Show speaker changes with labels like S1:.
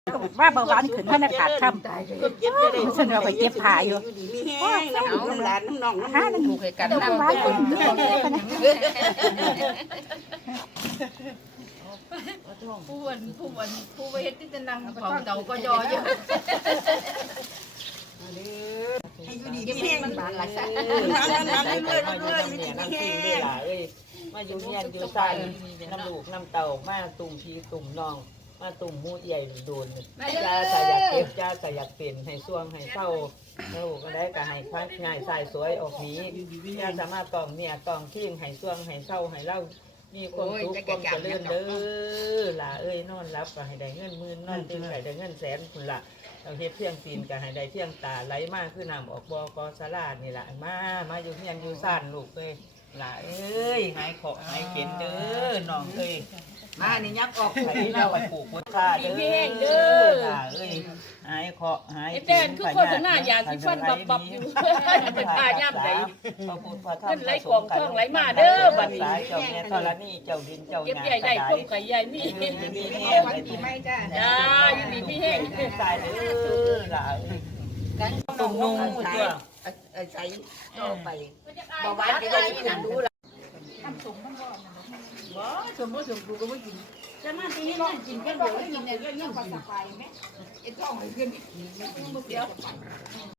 S1: ว่าเบาหวานขึ้นเพราะอากาศค่ำฉันเอาไปเก็บผ้าอยู่
S2: มีแห้งน้ำลูกน้ำหลานน้ำน้องน้ำ
S1: หาหนึ่ง
S3: ถูกให้กัน
S1: เบา
S3: น้ำ
S1: หวานขึ้น
S3: ผู้เฮ็ดที่จะนั่งเผาเตาก็ยอเยอะ
S2: ให้อยู่ดีมีแห้งมันบานหลายสัตว์น้ำเรื่อยอยู่ดีมีแห้ง
S4: มาอยู่เงียนอยู่ซ่านน้ำลูกน้ำเต่ามาตุ่มพีตุ่มน้องมาตุ่มมูดใหญ่โดนจ้าสายอยากเก็บจ้าสายอยากเปลี่ยนให้ช่วงให้เศร้าลูกก็ได้ก็ให้พักง่ายสายสวยออกนี้จ้าสามารถตองเนี่ยตองทิ้งให้ช่วงให้เศร้าให้เล่ามีความสุขความเจริญเด้อล่ะเอ้ยนอนรับก็ให้ได้เงินหมื่นนอนตื่นให้ได้เงินแสนคุณล่ะเราเฮ็ดเที่ยงตีนก็ให้ได้เที่ยงตาไหลมากคือน้ำออกบ่อกอสลาดนี่แหละมาอยู่เงียนอยู่ซ่านลูกเลยล่ะเอ้ยหายขอหายเข็นเด้อน้องเอ้ยมานี่ยักออกไผเราไปปลูกพุทธาเด้อล่ะเอ้ยหายขอหายเข็นคือคนหน้ายาสิฟันบับอยู่เป็นพายามใดพระพุทธพระธรรมไหลกองท่องไหลมาเด้อบัดนี้เจ้าแม่ธรณีเจ้าดินเจ้าหญ้าเก็บใหญ่ได้พุ่มไก่ใหญ่มี
S2: วันปีใหม่จ้า
S3: จ้าอยู่ดีพี่แห้ง
S4: ตายเด้อล่ะกันตุ่มนุ่งตัว
S2: ใส่ต่อไปบอกว่าจะได้ที่นั่นดูละบ่สมมติกูก็ไม่กินจะมาที่นี่กินก็เดี๋ยวกินเนี่ยเรื่องภาษาไปไหมไอ้ท้องไอ้ขึ้นเดี๋ยว